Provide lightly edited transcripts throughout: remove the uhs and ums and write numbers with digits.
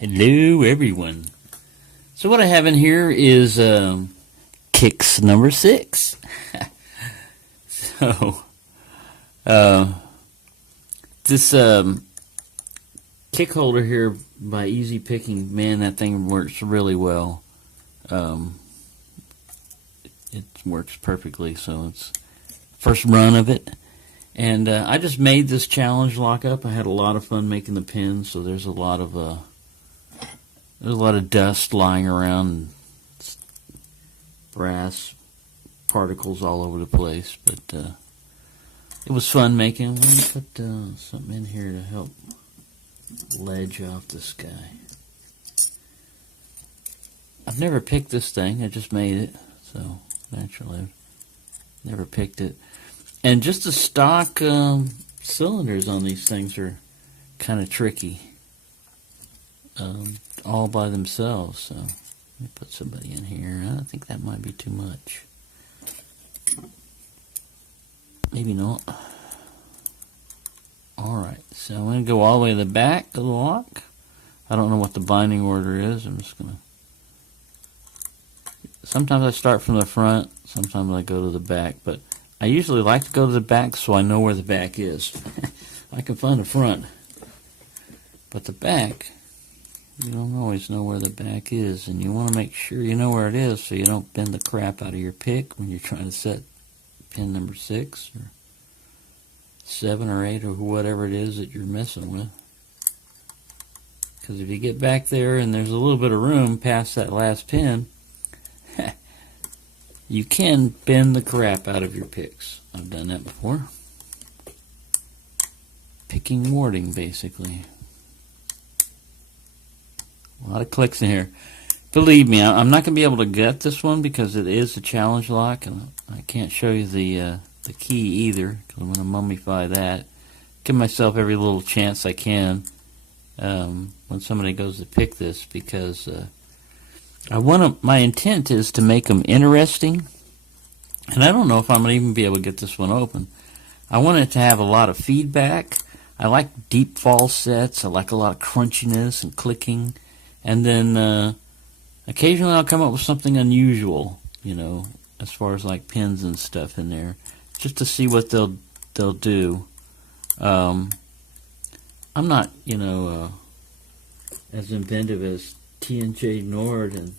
Hello, everyone. So what I have in here is Kix number 6. So this kick holder here by Easy Picking, man, that thing works really well. It works perfectly. So it's first run of it. And I just made this challenge lock up. I had a lot of fun making the pins, so there's a lot of dust lying around, brass particles all over the place, but it was fun making. Let me put something in here to help ledge off this guy. I've never picked this thing. I just made it, so naturally I've never picked it. And just the stock cylinders on these things are kind of tricky. All by themselves, so let me put somebody in here. I think that might be too much. Maybe not. Alright, so I'm going to go all the way to the back of the lock. I don't know what the binding order is. I'm just going to... Sometimes I start from the front, sometimes I go to the back, but I usually like to go to the back so I know where the back is. I can find the front, but the back... You don't always know where the back is, and you want to make sure you know where it is so you don't bend the crap out of your pick when you're trying to set pin number 6 or 7 or 8 or whatever it is that you're messing with. Because if you get back there and there's a little bit of room past that last pin, you can bend the crap out of your picks. I've done that before. Picking warding, basically. A lot of clicks in here. Believe me, I'm not going to be able to get this one because it is a challenge lock, and I can't show you the key either because I'm going to mummify that. Give myself every little chance I can when somebody goes to pick this, because my intent is to make them interesting, and I don't know if I'm going to even be able to get this one open. I want it to have a lot of feedback. I like deep fall sets. I like a lot of crunchiness and clicking. And then occasionally I'll come up with something unusual, you know, as far as like pins and stuff in there, just to see what they'll do. I'm not, you know, as inventive as T&J Nord and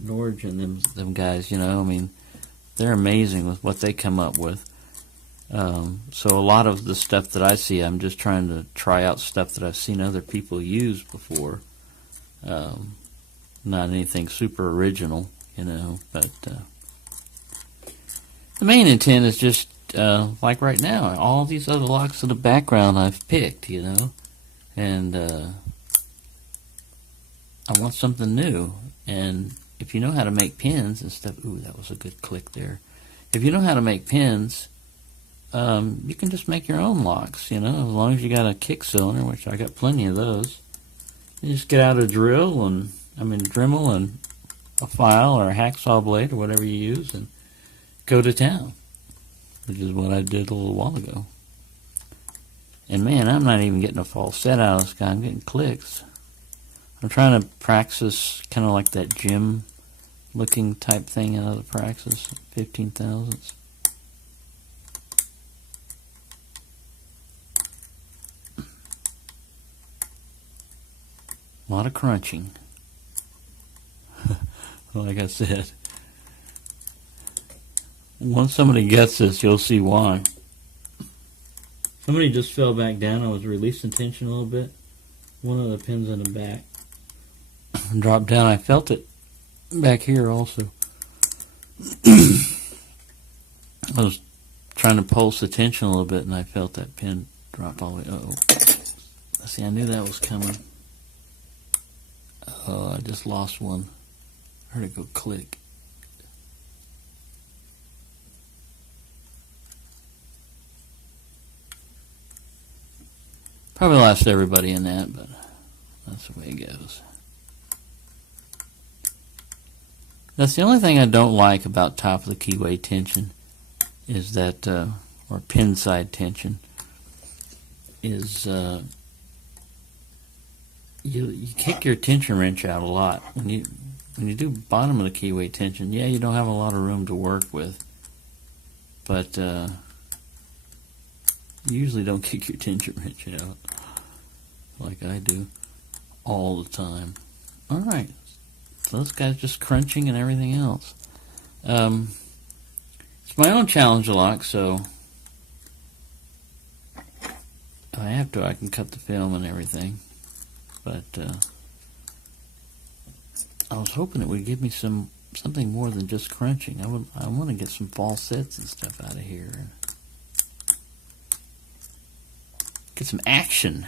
Norge and them guys, you know. I mean, they're amazing with what they come up with. So a lot of the stuff that I see, I'm just trying to try out stuff that I've seen other people use before. Not anything super original, you know, but the main intent is just like right now, all these other locks in the background I've picked, you know, and I want something new. And if you know how to make pins and stuff, ooh, that was a good click there. If you know how to make pins, you can just make your own locks, you know, as long as you got a kick cylinder, which I got plenty of those. You just get out a Dremel and a file or a hacksaw blade or whatever you use and go to town, which is what I did a little while ago. And man, I'm not even getting a false set out of this guy. I'm getting clicks. I'm trying to practice kind of like that gym looking type thing out of the Praxis 15 thousandths. A lot of crunching. Like I said, once somebody gets this, you'll see why. Somebody just fell back down. I was releasing tension a little bit. One of the pins in the back dropped down. I felt it back here also. I was trying to pulse the tension a little bit, and I felt that pin drop all the way. Uh-oh. See, I knew that was coming. Oh, I just lost one. I heard it go click. Probably lost everybody in that, but that's the way it goes. That's the only thing I don't like about top of the keyway tension is that, or pin side tension, is you kick your tension wrench out a lot when you do bottom of the keyway tension. Yeah, you don't have a lot of room to work with, but you usually don't kick your tension wrench out like I do all the time. All right, so this guy's just crunching and everything else. It's my own challenge lock, so if I have to, I can cut the film and everything. But I was hoping it would give me something more than just crunching. I want to get some falsets and stuff out of here. Get some action.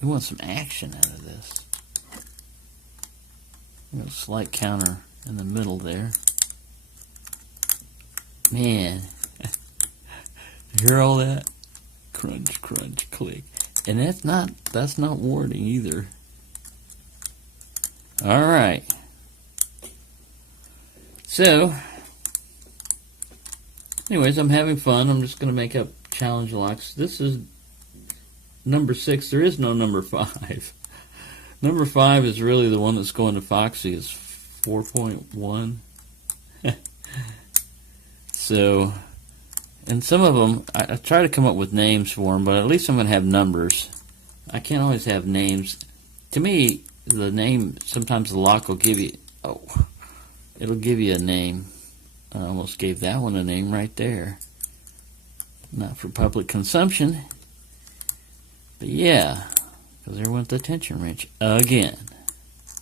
We want some action out of this. A slight counter in the middle there. Man, you hear all that? Crunch, crunch, click. And that's not warning either. All right. So, anyways, I'm having fun. I'm just going to make up challenge locks. This is number 6. There is no number 5. Number 5 is really the one that's going to Foxy. It's 4.1. So, and some of them, I try to come up with names for them, but at least I'm going to have numbers. I can't always have names. To me, the name, sometimes the lock will give you, it'll give you a name. I almost gave that one a name right there. Not for public consumption. But yeah, because there went the tension wrench again.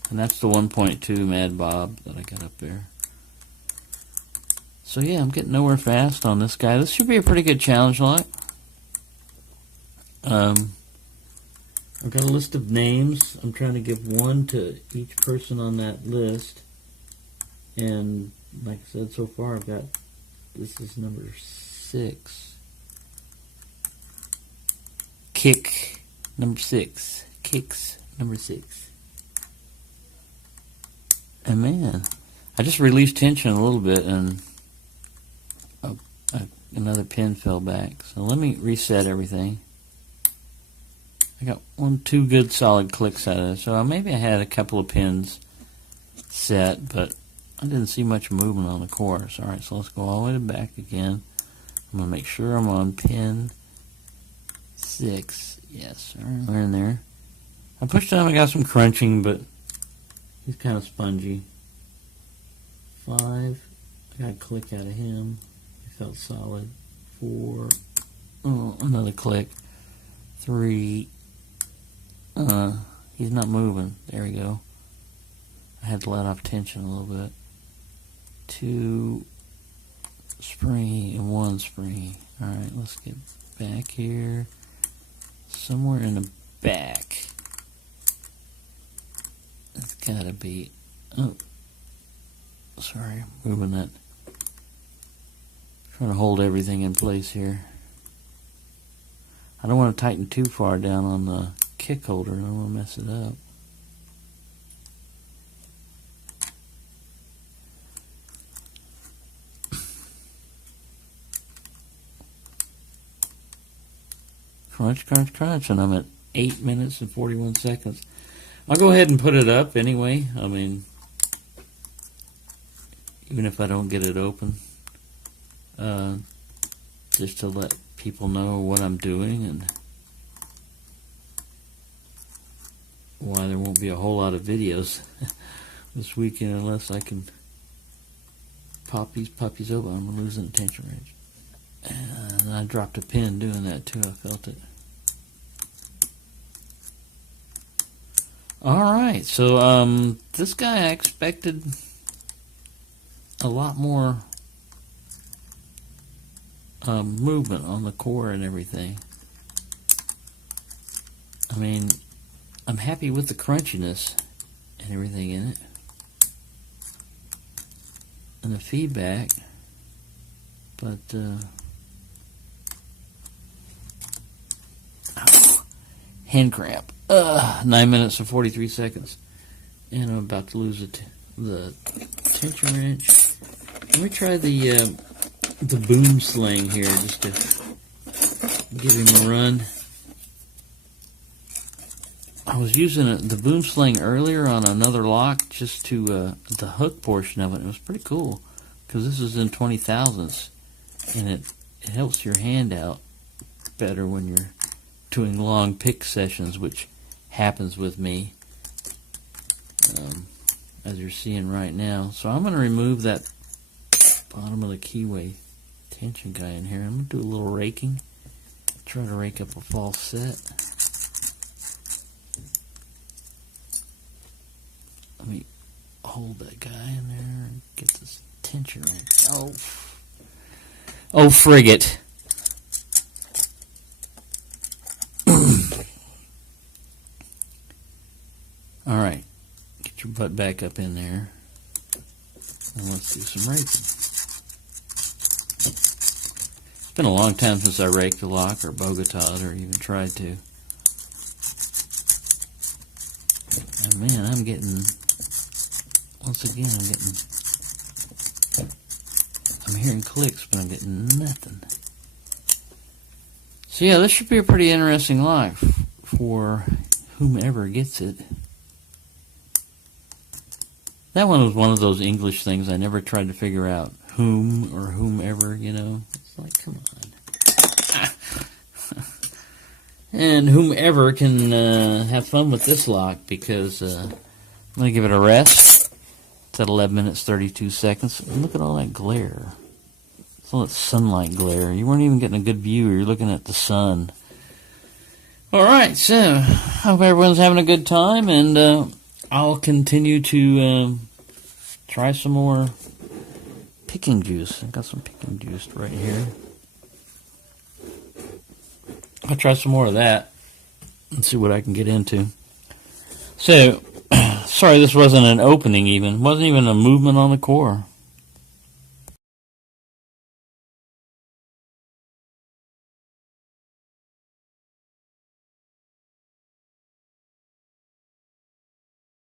And that's the 1.2 Mad Bob that I got up there. So yeah, I'm getting nowhere fast on this guy. This should be a pretty good challenge lock. I've got a list of names. I'm trying to give one to each person on that list. And like I said, so far I've got, this is number 6. Kick, number 6. Kicks, number 6. And man, I just released tension a little bit and another pin fell back. So let me reset everything. I got 2 good solid clicks out of it. So maybe I had a couple of pins set, but I didn't see much movement on the course. Alright, so let's go all the way back again. I'm going to make sure I'm on pin 6. Yes, alright, we're in there. I pushed down, I got some crunching, but he's kind of spongy. 5, I got a click out of him. Felt solid. 4, another click. 3, he's not moving. There we go. I had to let off tension a little bit. 2, springy, and 1 springy. Alright, let's get back here. Somewhere in the back. It's gotta be, oh, sorry, moving that. Trying to hold everything in place here. I don't want to tighten too far down on the kick holder. I don't want to mess it up. Crunch, crunch, crunch, and I'm at 8 minutes and 41 seconds. I'll go ahead and put it up anyway. I mean, even if I don't get it open. Just to let people know what I'm doing and why there won't be a whole lot of videos this weekend unless I can pop these puppies open. I'm losing the tension wrench. And I dropped a pin doing that too. I felt it. Alright, so this guy, I expected a lot more movement on the core and everything. I mean, I'm happy with the crunchiness and everything in it. And the feedback. But, hand cramp. 9 minutes and 43 seconds. And I'm about to lose the tension wrench. Let me try the boom sling here just to give him a run. was using the boom sling earlier on another lock just to the hook portion of it. It was pretty cool because this is in 20 thousandths, and it helps your hand out better when you're doing long pick sessions, which happens with me, as you're seeing right now. So I'm going to remove that bottom of the keyway tension guy in here. I'm going to do a little raking, try to rake up a false set. Let me hold that guy in there and get this tension right. Oh, frig it. All right, get your butt back up in there, and let's do some raking. It's been a long time since I raked a lock or Bogota'd or even tried to. And man, I'm getting, once again, I'm hearing clicks, but I'm getting nothing. So yeah, this should be a pretty interesting lock for whomever gets it. That one was one of those English things I never tried to figure out. Whom or whomever, you know. It's like, come on. And whomever can have fun with this lock, because I'm going to give it a rest. It's at 11 minutes 32 seconds. And look at all that glare. It's all that sunlight glare. You weren't even getting a good view. You're looking at the sun. Alright, so hope everyone's having a good time, and I'll continue to try some more picking juice. I've got some picking juice right here. I'll try some more of that and see what I can get into. So, sorry this wasn't an opening even. It wasn't even a movement on the core.